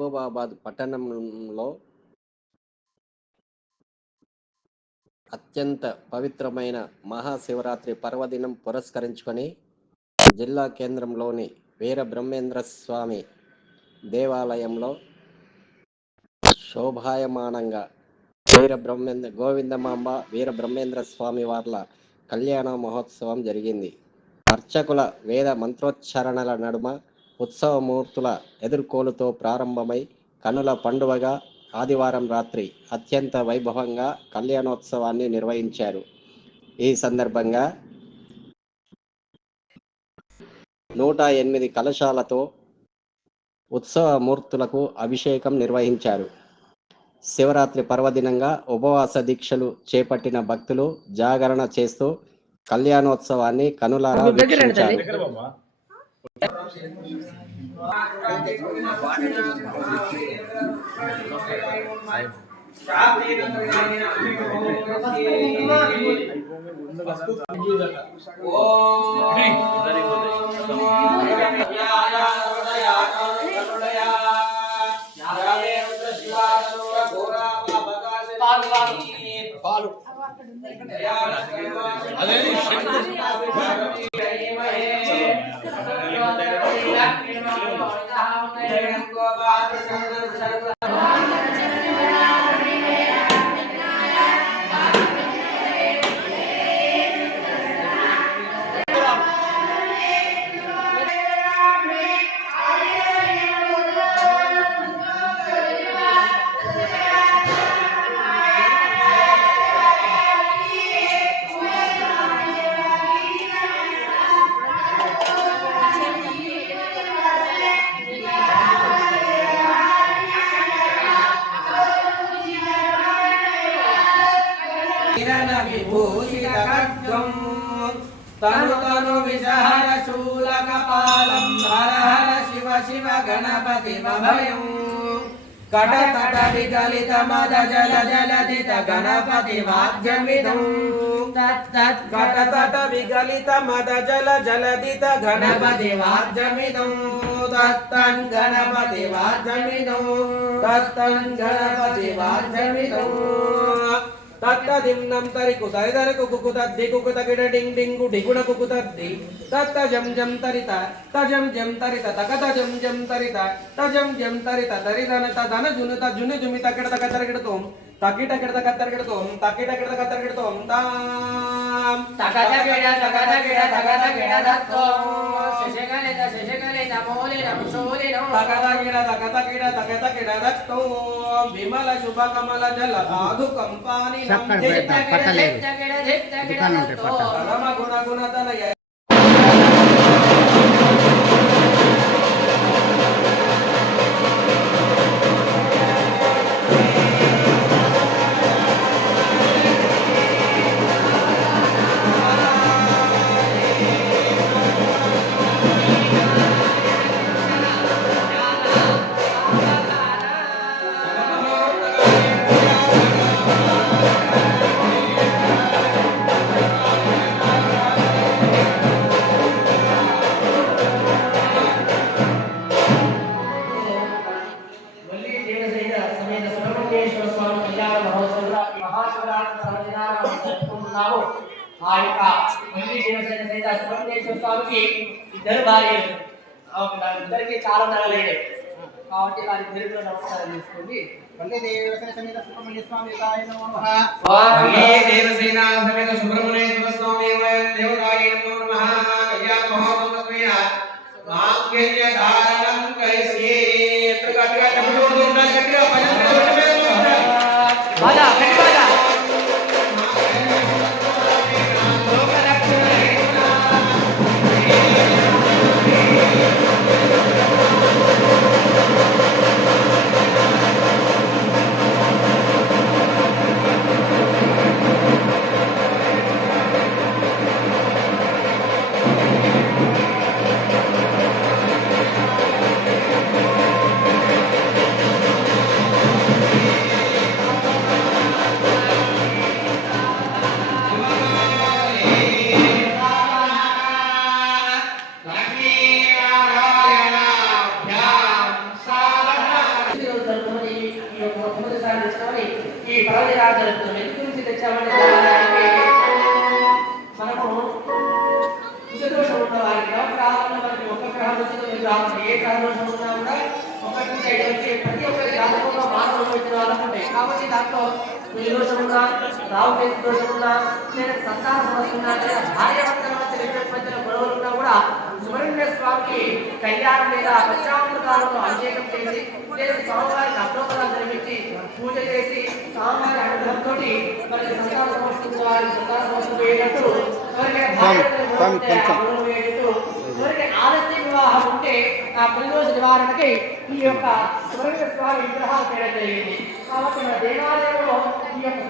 మహబూబాబాద్ పట్టణంలో అత్యంత పవిత్రమైన మహాశివరాత్రి పర్వదినం పురస్కరించుకొని జిల్లా కేంద్రంలోని వీరబ్రహ్మేంద్ర స్వామి దేవాలయంలో శోభాయమానంగా గోవిందమాంబ వీరబ్రహ్మేంద్ర స్వామి వార్ల కళ్యాణ మహోత్సవం జరిగింది. అర్చకుల వేద మంత్రోచ్చారణల నడుమ ఉత్సవమూర్తుల ఎదుర్కోలుతో ప్రారంభమై కనుల పండువగా ఆదివారం రాత్రి అత్యంత వైభవంగా కళ్యాణోత్సవాన్ని నిర్వహించారు. ఈ సందర్భంగా 108 కలశాలతో ఉత్సవమూర్తులకు అభిషేకం నిర్వహించారు. శివరాత్రి పర్వదినంగా ఉపవాస దీక్షలు చేపట్టిన భక్తులు జాగరణ చేస్తూ కళ్యాణోత్సవాన్ని కనులారా వీక్షించారు. तनु तनु विषहर शूलकपालं हर हर शिव शिव गणपति भयं कटतट विगलित मद जल जलधित गणपति वाद्यमिदं तत् कटतट विगलित मद जल जलधित गणपति वाद्यमिदं तत्तन् गणपति वाद्यमिदं तत्तन् गणपति वाद्यमिदं तत्तदिन्नं तरिकु तरिदर कुकुतद्दि कुकुतगिड डिंग डिंगु डिगुण कुकुतद्दि तत्त जम जम तरिता तजम जम तरिता तकत जम जम तरिता तजम जम तरिता तरिदन तदन जुनुत जुनु जुमि तकड़ तक तरगिडतोम तकिट गिड तक तरगिडतोम तकिट गिड तक तरगिडतोम ताम तकत गिड दत्तो शशगले नमोले नमसोले नमो तकत गिड दत्तो विमल शुभ कमल जल साधु कंपानी गुण गुण तनय ఇద్దరు భార్యలు ఇద్దరికి చాలా నగలేదు కాబట్టి వారి ఇద్దరిలో నమస్కారం చేసుకోండి. దేవసేన సమేత సుబ్రహ్మణ్య స్వామి దేవతాయ నమో నమః కళ్యాణ మహోత్సవయ మాంగళ్య ధారణం కరిష్యే గట్టిగా విగ్రహాన్ని తెచ్చుకొని ఈ పర్వదినాలు జరుపుతున్నాం. ఎందుకు గురించి తెచ్చామంటే దేవాలయానికి మనము కుజదోషం ఉన్న వారికి నవగ్రహాల్లో మనకి ఒక గ్రహం వచ్చిన గ్రహం ఏ గ్రహ దోషం ఉన్నా కూడా 1 నుంచి 5 వచ్చి ప్రతి ఒక్కరి జాతకంలో మార్పులు వచ్చిన వాళ్ళకు ఉంటాయి. కాబట్టి దాంట్లో కుజదోషం ఉన్నా, రాహుకేతు దోషం ఉన్నా, లేదా సంతాన సమస్య ఉన్నా, లేదా భార్యాభర్తల మధ్యలో గొడవలు ఉన్నా కూడా సుబ్రహ్మణ్య స్వామికి కళ్యాణం లేదా పంచామృత కాలంలో అభిషేకం చేసి లేదా స్వామివారికి అప్రోపదాలు జరిపించి పూజ చేసి స్వామివారి అనుగ్రహంతో మనకి సంతాన సమస్య వారి సంతాన సమస్య పోయేటట్టు ఎవరికి ఆలస్య వివాహం ఉంటే ఆ పెళ్లి రోజు నివారణకి ఈ యొక్క సుబ్రహ్మణ్య స్వామి విగ్రహాలు చేయడం జరిగింది. కాబట్టి మన దేవాలయంలో ఈ యొక్క